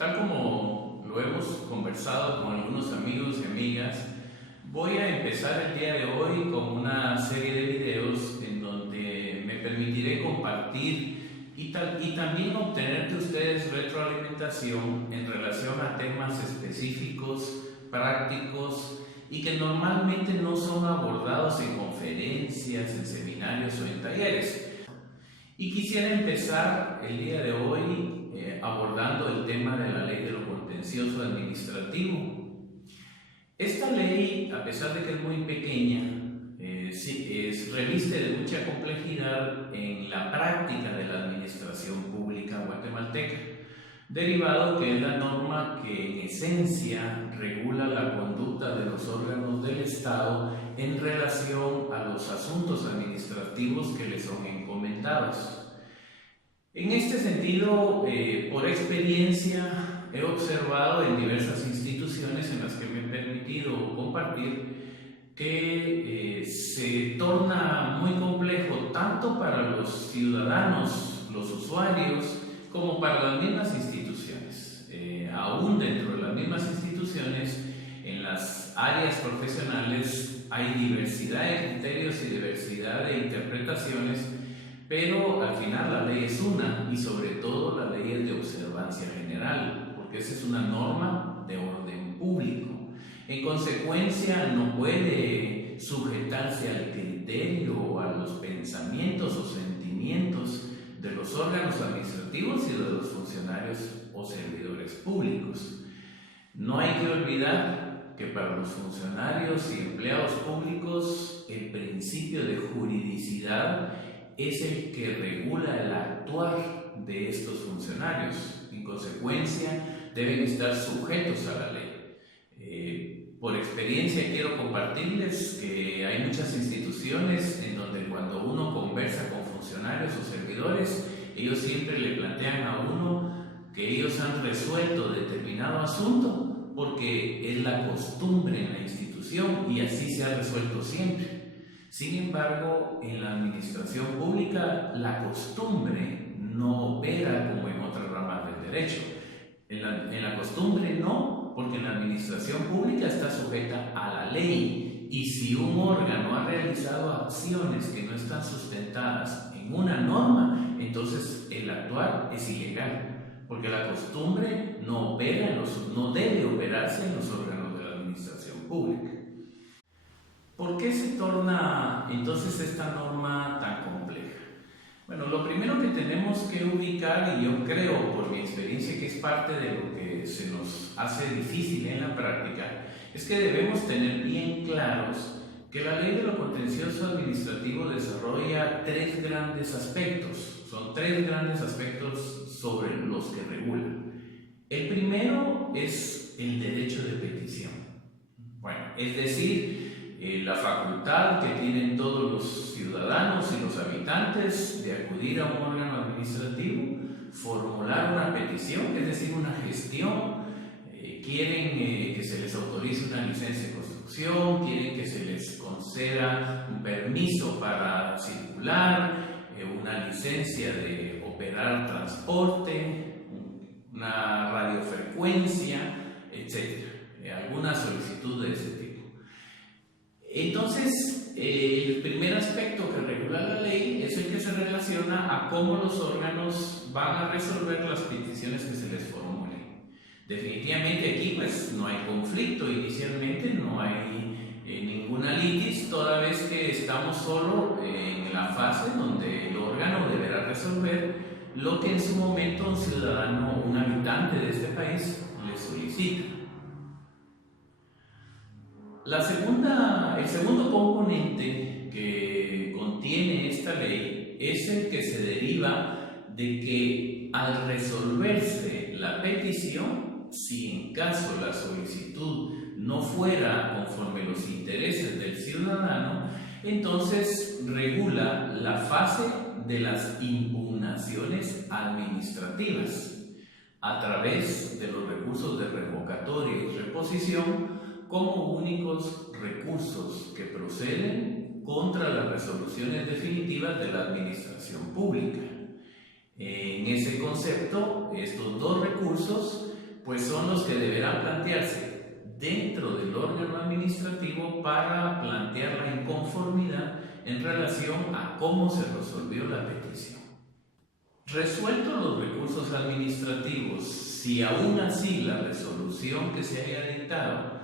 Tal como lo hemos conversado con algunos amigos y amigas, voy a empezar el día de hoy con una serie de videos en donde me permitiré compartir y también obtener de ustedes retroalimentación en relación a temas específicos, prácticos y que normalmente no son abordados en conferencias, en seminarios o en talleres. Y quisiera empezar el día de hoy abordando el tema de la ley de lo contencioso administrativo. Esta ley, a pesar de que es muy pequeña, reviste de mucha complejidad en la práctica de la administración pública guatemalteca, derivado que es la norma que en esencia regula la conducta de los órganos del Estado en relación a los asuntos administrativos que les son encomendados. En este sentido, por experiencia, he observado en diversas instituciones en las que me he permitido compartir que se torna muy complejo tanto para los ciudadanos, los usuarios, como para las mismas instituciones. Aún dentro de las mismas instituciones, en las áreas profesionales hay diversidad de criterios y diversidad de interpretaciones, pero al final la ley es una, y sobre todo la ley es de observancia general, porque esa es una norma de orden público. En consecuencia, no puede sujetarse al criterio o a los pensamientos o sentimientos de los órganos administrativos y de los funcionarios o servidores públicos. No hay que olvidar que para los funcionarios y empleados públicos el principio de juridicidad es el que regula el actuar de estos funcionarios. En consecuencia, deben estar sujetos a la ley. Por experiencia quiero compartirles que hay muchas instituciones en donde cuando uno conversa con funcionarios o servidores, ellos siempre le plantean a uno que ellos han resuelto determinado asunto porque es la costumbre en la institución y así se ha resuelto siempre. Sin embargo, en la administración pública la costumbre no opera como en otras ramas del derecho. En la costumbre no, porque en la administración pública está sujeta a la ley, y si un órgano ha realizado acciones que no están sustentadas en una norma, entonces el actuar es ilegal, porque la costumbre no debe operarse en los órganos de la administración pública. ¿Por qué se torna entonces esta norma tan compleja? Bueno, lo primero que tenemos que ubicar, y yo creo por mi experiencia que es parte de lo que se nos hace difícil en la práctica, es que debemos tener bien claros que la ley de lo contencioso administrativo desarrolla tres grandes aspectos. Son tres grandes aspectos sobre los que regula. El primero es el derecho de petición. Bueno, es decir, la facultad que tienen todos los ciudadanos y los habitantes de acudir a un órgano administrativo, formular una petición, es decir, una gestión. Quieren que se les autorice una licencia de construcción, quieren que se les conceda un permiso para circular, una licencia de operar transporte, una radiofrecuencia, etc. Alguna solicitud de ese tipo. Entonces, el primer aspecto que regula la ley es el que se relaciona a cómo los órganos van a resolver las peticiones que se les formulen. Definitivamente aquí pues no hay conflicto, inicialmente no hay ninguna litis, toda vez que estamos solo en la fase donde el órgano deberá resolver lo que en su momento un ciudadano, un habitante de este país, le solicita. El segundo componente que contiene esta ley es el que se deriva de que al resolverse la petición, si en caso la solicitud no fuera conforme los intereses del ciudadano, entonces regula la fase de las impugnaciones administrativas a través de los recursos de revocatoria y reposición como únicos recursos que proceden contra las resoluciones definitivas de la administración pública. En ese concepto, estos dos recursos pues son los que deberán plantearse dentro del órgano administrativo para plantear la inconformidad en relación a cómo se resolvió la petición. Resueltos los recursos administrativos, si aún así la resolución que se haya dictado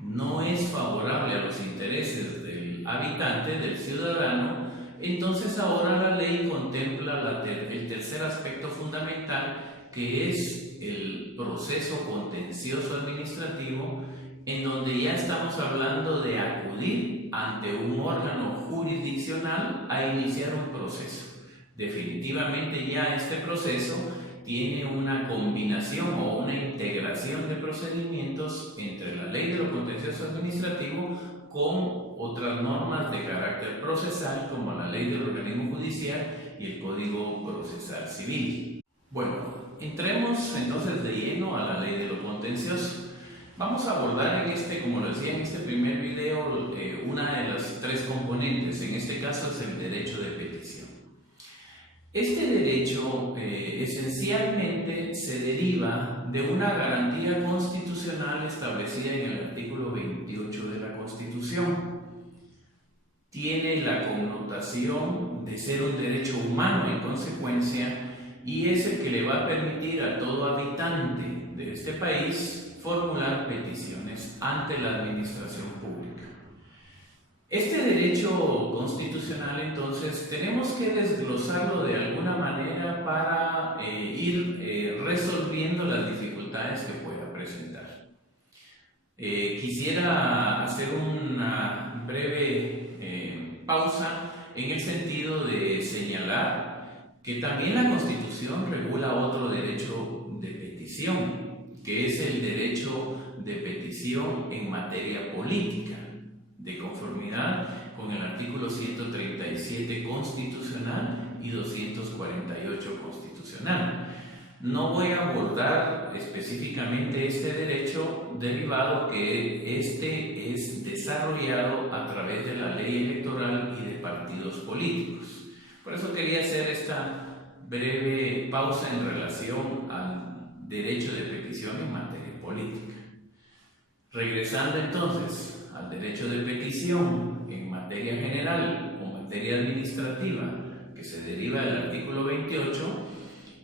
no es favorable a los intereses del habitante, del ciudadano, entonces ahora la ley contempla el tercer aspecto fundamental, que es el proceso contencioso administrativo, en donde ya estamos hablando de acudir ante un órgano jurisdiccional a iniciar un proceso. Definitivamente ya este proceso tiene una combinación o una integración de procedimientos entre la ley de lo contencioso administrativo con otras normas de carácter procesal, como la ley del organismo judicial y el Código Procesal Civil. Bueno, entremos entonces de lleno a la ley de lo contencioso. Vamos a abordar como lo decía en este primer video, una de las tres componentes. En este caso es el derecho de petición. Este derecho esencialmente se deriva de una garantía constitucional establecida en el artículo 28 de la Constitución. Tiene la connotación de ser un derecho humano en consecuencia, y es el que le va a permitir a todo habitante de este país formular peticiones ante la administración pública. Este derecho constitucional, entonces, tenemos que desglosarlo de alguna manera para ir resolviendo las dificultades que pueda presentar. Quisiera hacer una breve pausa en el sentido de señalar que también la Constitución regula otro derecho de petición, que es el derecho de petición en materia política, de conformidad con el artículo 137 constitucional y 248 constitucional. No voy a abordar específicamente este derecho, derivado que este es desarrollado a través de la ley electoral y de partidos políticos. Por eso quería hacer esta breve pausa en relación al derecho de petición en materia política. Regresando entonces al derecho de petición en materia general o materia administrativa, que se deriva del artículo 28,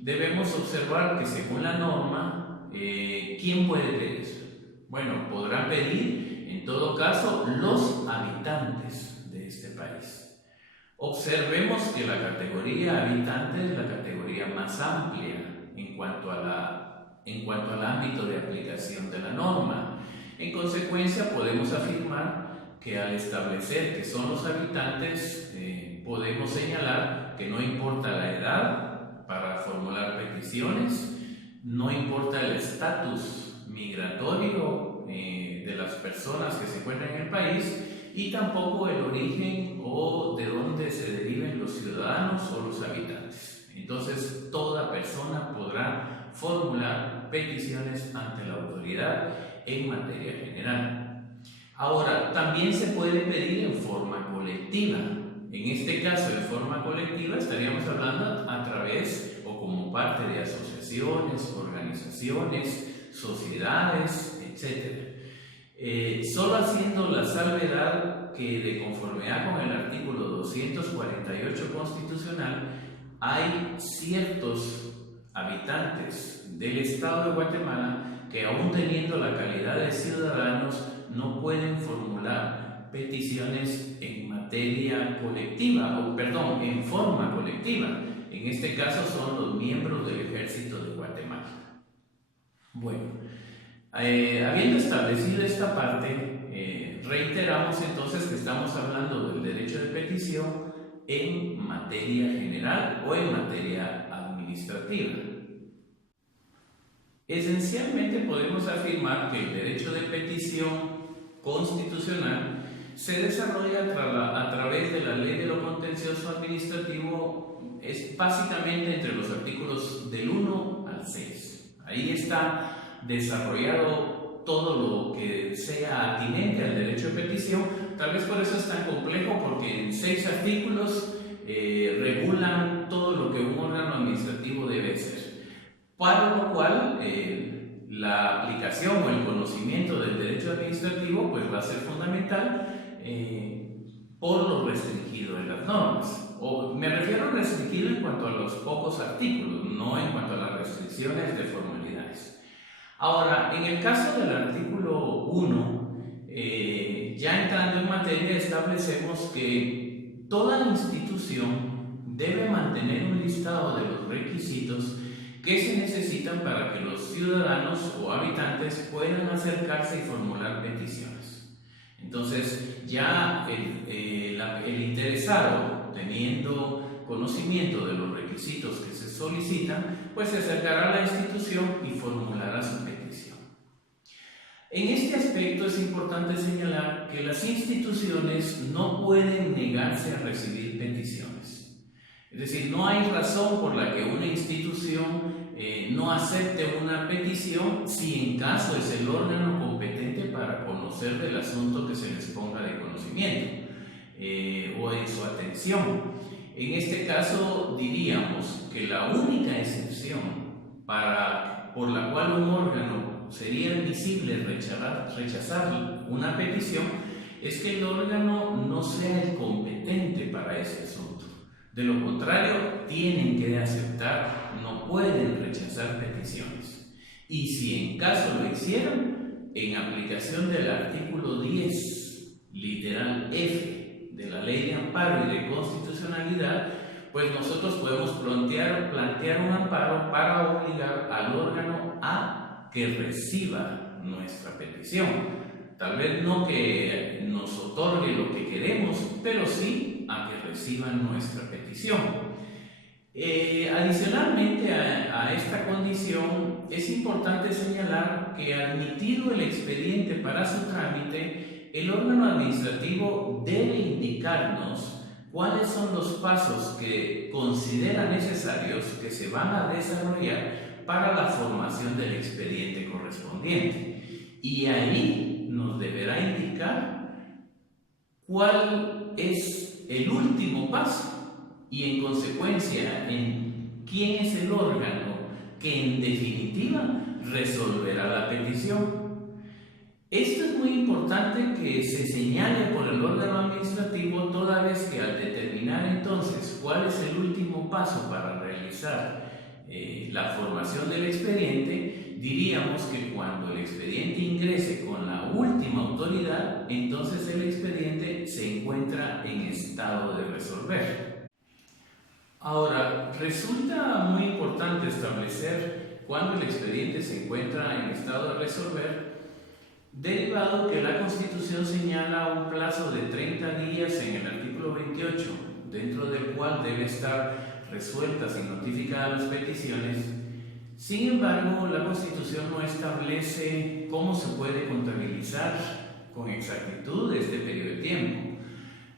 debemos observar que según la norma, ¿quién puede pedir? Bueno, podrán pedir en todo caso los habitantes de este país. Observemos que la categoría habitante es la categoría más amplia en cuanto al ámbito de aplicación de la norma. En consecuencia, podemos afirmar que al establecer que son los habitantes, podemos señalar que no importa la edad para formular peticiones, no importa el estatus migratorio de las personas que se encuentran en el país, y tampoco el origen o de dónde se deriven los ciudadanos o los habitantes. Entonces, toda persona podrá formular peticiones ante la autoridad en materia general. Ahora, también se puede pedir en forma colectiva. En este caso, en forma colectiva, estaríamos hablando a través o como parte de asociaciones, organizaciones, sociedades, etc. Solo haciendo la salvedad que, de conformidad con el artículo 248 constitucional, hay ciertos habitantes del Estado de Guatemala que, aún teniendo la calidad de ciudadanos, no pueden formular peticiones en materia colectiva, en forma colectiva. En este caso son los miembros del Ejército de Guatemala. Bueno, habiendo establecido esta parte, reiteramos entonces que estamos hablando del derecho de petición en materia general o en materia administrativa. Esencialmente podemos afirmar que el derecho de petición constitucional se desarrolla a través de la ley de lo contencioso administrativo, es básicamente entre los artículos del 1 al 6. Ahí está desarrollado todo lo que sea atinente al derecho de petición. Tal vez por eso es tan complejo, porque en 6 artículos regulan todo lo que un órgano administrativo debe hacer. Para lo cual, la aplicación o el conocimiento del derecho administrativo pues va a ser fundamental por lo restringido de las normas. O me refiero a restringido en cuanto a los pocos artículos, no en cuanto a las restricciones de formalidades. Ahora, en el caso del artículo 1, ya entrando en materia, establecemos que toda institución debe mantener un listado de los requisitos que se necesitan para que los ciudadanos o habitantes puedan acercarse y formular peticiones. Entonces, ya el interesado, teniendo conocimiento de los requisitos que se solicitan, pues se acercará a la institución y formulará su petición. En este aspecto es importante señalar que las instituciones no pueden negarse a recibir peticiones. Es decir, no hay razón por la que una institución no acepte una petición si en caso es el órgano competente para conocer del asunto que se les ponga de conocimiento o en su atención. En este caso diríamos que la única excepción por la cual un órgano sería admisible rechazar una petición es que el órgano no sea el competente para ese asunto. De lo contrario, tienen que aceptar, no pueden rechazar peticiones. Y si en caso lo hicieran, en aplicación del artículo 10, literal F, de la Ley de Amparo y de Constitucionalidad, pues nosotros podemos plantear un amparo para obligar al órgano a que reciba nuestra petición. Tal vez no que nos otorgue lo que queremos, pero sí a que reciban nuestra petición. Adicionalmente a esta condición, es importante señalar que admitido el expediente para su trámite, el órgano administrativo debe indicarnos cuáles son los pasos que considera necesarios que se van a desarrollar para la formación del expediente correspondiente. Y ahí nos deberá indicar cuál es el último paso y en consecuencia en quién es el órgano que en definitiva resolverá la petición. Esto es muy importante que se señale por el órgano administrativo, toda vez que al determinar entonces cuál es el último paso para realizar la formación del expediente, diríamos que cuando el expediente ingrese con la última autoridad, entonces el expediente se encuentra en estado de resolver. Ahora, resulta muy importante establecer cuándo el expediente se encuentra en estado de resolver, derivado que la Constitución señala un plazo de 30 días en el artículo 28, dentro del cual debe estar resueltas y notificadas las peticiones. Sin embargo, la Constitución no establece cómo se puede contabilizar con exactitud este periodo de tiempo.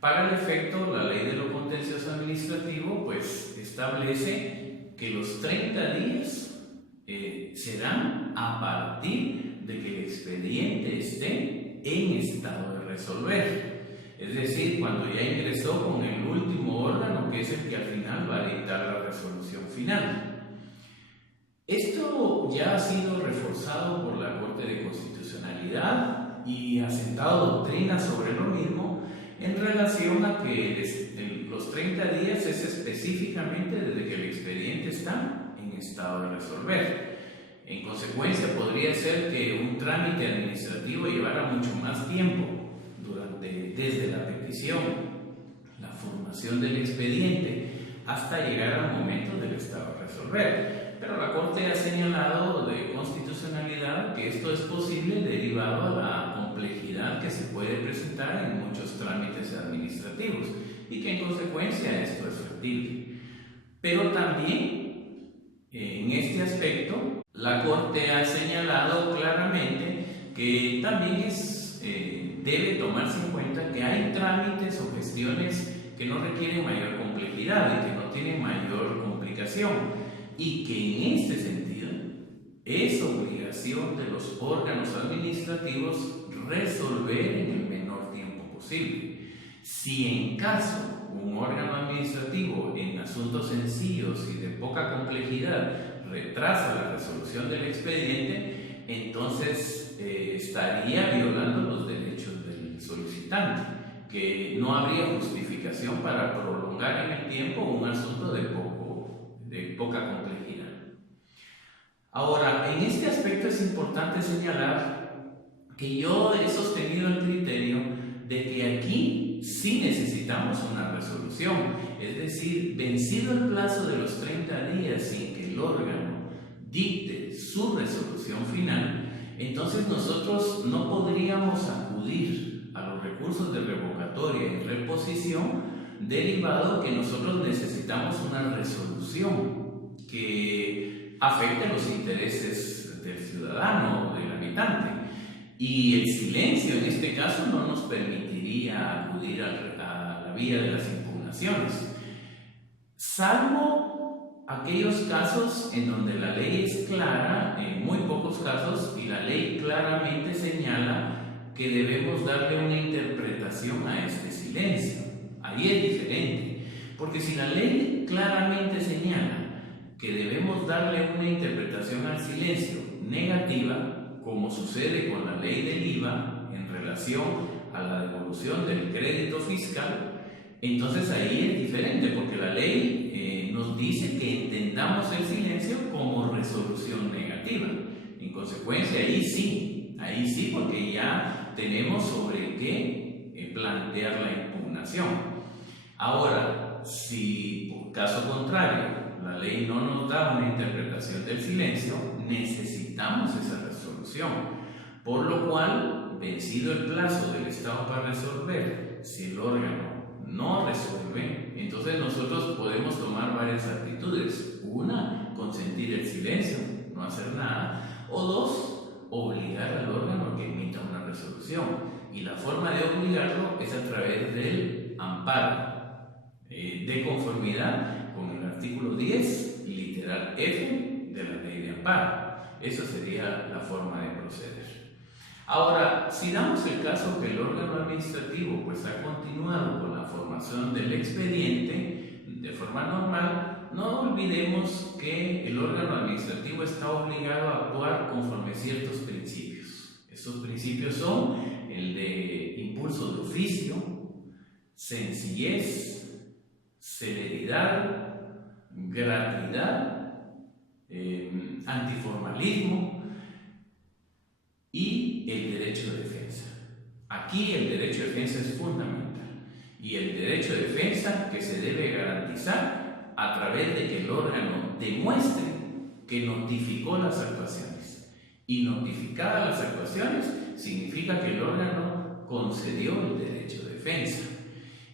Para el efecto, la Ley de lo Contencioso Administrativo pues establece que los 30 días serán a partir de que el expediente esté en estado de resolver. Es decir, cuando ya ingresó con el último órgano, que es el que al final va a dictar la resolución final. Esto ya ha sido reforzado por la Corte de Constitucionalidad y ha sentado doctrina sobre lo mismo en relación a que los 30 días es específicamente desde que el expediente está en estado de resolver. En consecuencia, podría ser que un trámite administrativo llevara mucho más tiempo desde la petición, la formación del expediente, hasta llegar al momento del estado de resolver. Pero la Corte ha señalado de constitucionalidad que esto es posible derivado a la complejidad que se puede presentar en muchos trámites administrativos y que en consecuencia esto es factible. Pero también en este aspecto la Corte ha señalado claramente que también debe tomarse en cuenta que hay trámites o gestiones que no requieren mayor complejidad y que no tienen mayor complicación, y que en este sentido es obligación de los órganos administrativos resolver en el menor tiempo posible. Si en caso un órgano administrativo en asuntos sencillos y de poca complejidad retrasa la resolución del expediente, entonces estaría violando los derechos del solicitante, que no habría justificación para prolongar en el tiempo un asunto de poca complejidad. Ahora, en este aspecto es importante señalar que yo he sostenido el criterio de que aquí sí necesitamos una resolución, es decir, vencido el plazo de los 30 días sin que el órgano dicte su resolución final, entonces nosotros no podríamos acudir a los recursos de revocatoria y reposición, derivado que nosotros necesitamos una resolución que afecte los intereses del ciudadano o del habitante. Y el silencio en este caso no nos permitiría acudir a la vía de las impugnaciones, salvo aquellos casos en donde la ley es clara, en muy pocos casos, y la ley claramente señala que debemos darle una interpretación a este silencio. Ahí es diferente, porque si la ley claramente señala que debemos darle una interpretación al silencio negativa, como sucede con la ley del IVA en relación a la devolución del crédito fiscal, entonces ahí es diferente, porque la ley nos dice que entendamos el silencio como resolución negativa. En consecuencia, ahí sí, porque ya tenemos sobre qué plantear la impugnación. Ahora, si por caso contrario la ley no nos da una interpretación del silencio, necesitamos esa resolución, por lo cual, vencido el plazo del Estado para resolver, si el órgano no resuelve, entonces nosotros podemos tomar varias actitudes. Una, consentir el silencio, no hacer nada, o dos, obligar al órgano a que emita una resolución, y la forma de obligarlo es a través del amparo, de conformidad con el artículo 10, literal F de la ley de amparo. Esa sería la forma de proceder. Ahora, si damos el caso que el órgano administrativo pues ha continuado con la formación del expediente de forma normal, no olvidemos que el órgano administrativo está obligado a actuar conforme ciertos principios. Estos principios son el de impulso de oficio, sencillez, celeridad, gratuidad, antiformalismo y el derecho de defensa. Aquí el derecho de defensa es fundamental, y el derecho de defensa que se debe garantizar a través de que el órgano demuestre que notificó las actuaciones, y notificadas las actuaciones significa que el órgano concedió el derecho de defensa.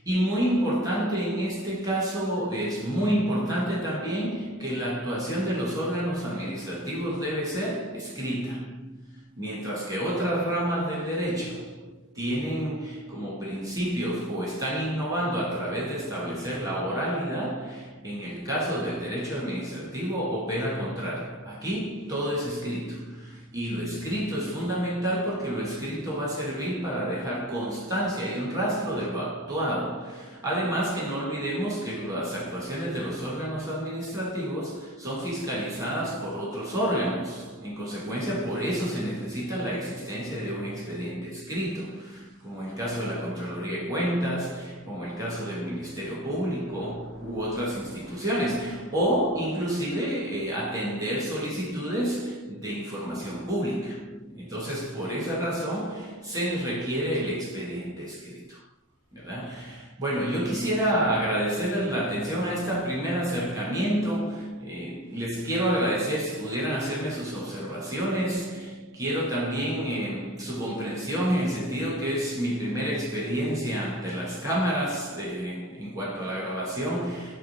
Y muy importante en este caso, es muy importante también que la actuación de los órganos administrativos debe ser escrita, mientras que otras ramas del derecho tienen como principios o están innovando a través de establecer la oralidad. En el caso del derecho administrativo opera contrario. Aquí todo es escrito, y lo escrito es fundamental porque lo escrito va a servir para dejar constancia y un rastro de lo actuado. Además, que no olvidemos que las actuaciones de los órganos administrativos son fiscalizadas por otros órganos. En consecuencia, por eso se necesita la existencia de un expediente escrito, como el caso de la Contraloría de Cuentas, como el caso del Ministerio Público u otras instituciones, o inclusive atender solicitudes de información pública. Entonces, por esa razón se requiere el expediente escrito, ¿verdad? Bueno, yo quisiera agradecerles la atención a este primer acercamiento. Les quiero agradecer si pudieran hacerme sus observaciones. Quiero también su comprensión en el sentido que es mi primera experiencia ante las cámaras en cuanto a la grabación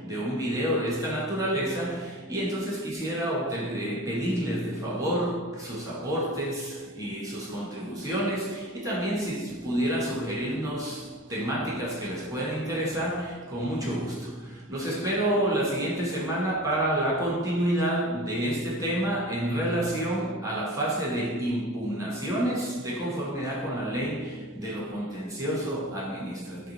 de un video de esta naturaleza, y entonces quisiera pedirles de favor sus aportes y sus contribuciones, y también si pudieran sugerirnos temáticas que les puedan interesar, con mucho gusto. Los espero la siguiente semana para la continuidad de este tema en relación a la fase de impugnaciones de conformidad con la ley de lo contencioso administrativo.